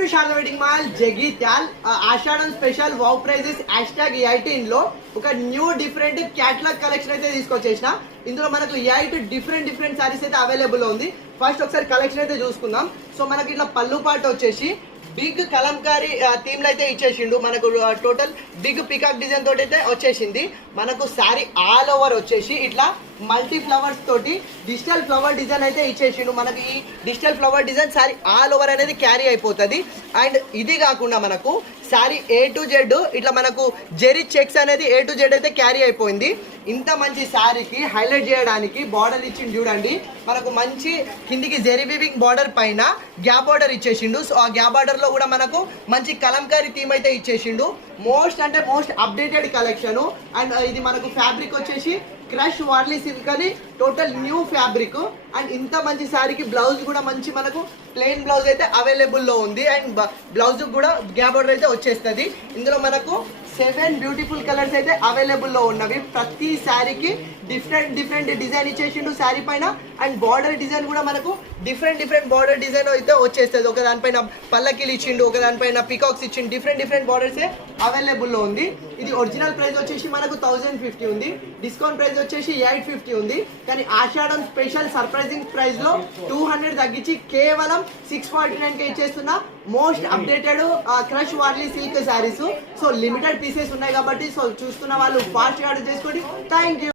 Welcome to Sharada wedding mall Jagtial. ఆషాఢం special wow prizes #18 లో ఒక న్యూ డిఫరెంట్ క్యాటలాగ్ కలెక్షన్ అయితే తీసుకొచ్చేసిన. ఇందులో మనకు 8 డిఫరెంట్ సారీస్ అయితే అవైలబుల్ ఉంది. ఫస్ట్ ఒకసారి కలెక్షన్ అయితే చూసుకుందాం. సో మనకి ఇట్లా పళ్ళు పాటు వచ్చేసి బిగ్ కలంకారీ థీమ్ లో అయితే ఇచ్చేసిండు. మనకు టోటల్ బిగ్ పికాక్ డిజైన్ తోటి అయితే వచ్చేసింది. మనకు శారీ ఆల్ ఓవర్ వచ్చేసి ఇట్లా మల్టీ ఫ్లవర్స్ తోటి డిజిటల్ ఫ్లవర్ డిజైన్ అయితే ఇచ్చేసిండు. మనకి ఈ digital flower design sari all over అనేది క్యారీ అయిపోతుంది. అండ్ ఇది కాకుండా మనకు శారీ A to Z ఇట్లా మనకు జెరీ చెక్స్ అనేది A to Z అయితే క్యారీ అయిపోయింది. ఇంత మంచి శారీకి హైలైట్ చేయడానికి బార్డర్ ఇచ్చిండు చూడండి. మనకు మంచి కిందికి జెరీ వీవింగ్ బార్డర్ పైన గ్యాప్ బార్డర్ ఇచ్చేసిండు. సో ఆ గ్యాప్ బార్డర్ లో కూడా మనకు మంచి కలంకారీ థీమ్ అయితే ఇచ్చేసిండు. Most updated collection. అండ్ ఇది మనకు ఫ్యాబ్రిక్ వచ్చేసి క్రష్ వార్లీ సిల్క్ అని టోటల్ న్యూ ఫ్యాబ్రిక్. అండ్ ఇంత మంచి శారీకి బ్లౌజ్ కూడా మంచి మనకు ప్లెయిన్ బ్లౌజ్ అయితే అవైలబుల్ లో ఉంది. అండ్ బ్లౌజ్ కూడా గ్యాప్ బార్డర్ అయితే వచ్చేస్తుంది. ఇందులో మనకు 7 బ్యూటిఫుల్ కలర్స్ అయితే అవైలబుల్ లో ఉన్నవి. ప్రతి శారీకి డిఫరెంట్ డిజైన్ ఇచ్చేసిండు శారీ పైన. అండ్ బార్డర్ డిజైన్ కూడా మనకు డిఫరెంట్ బార్డర్ డిజైన్ అయితే వచ్చేస్తుంది. ఒక దానిపైన పల్లకీలు ఇచ్చిండు, ఒక దానిపైన పికాక్స్ ఇచ్చిండు. డిఫరెంట్ బార్డర్స్ అవైలబుల్ లో ఉంది. ఇది ఒరిజినల్ ప్రైస్ వచ్చేసి మనకు 1050 ఉంది. డిస్కౌంట్ ప్రైస్ వచ్చేసి 850 ఉంది. కానీ ఆషాఢం స్పెషల్ సర్ప్రైజింగ్ ప్రైస్ లో 200 తగ్గించి కేవలం 649 ఇచ్చేస్తున్నా. Most updated crush Warli silk sarees. So limited pieces ఉన్నాయి కాబట్టి సో చూస్తున్న వాళ్ళు ఫాస్ట్ ఆర్డర్ చేసుకోండి. Thank you.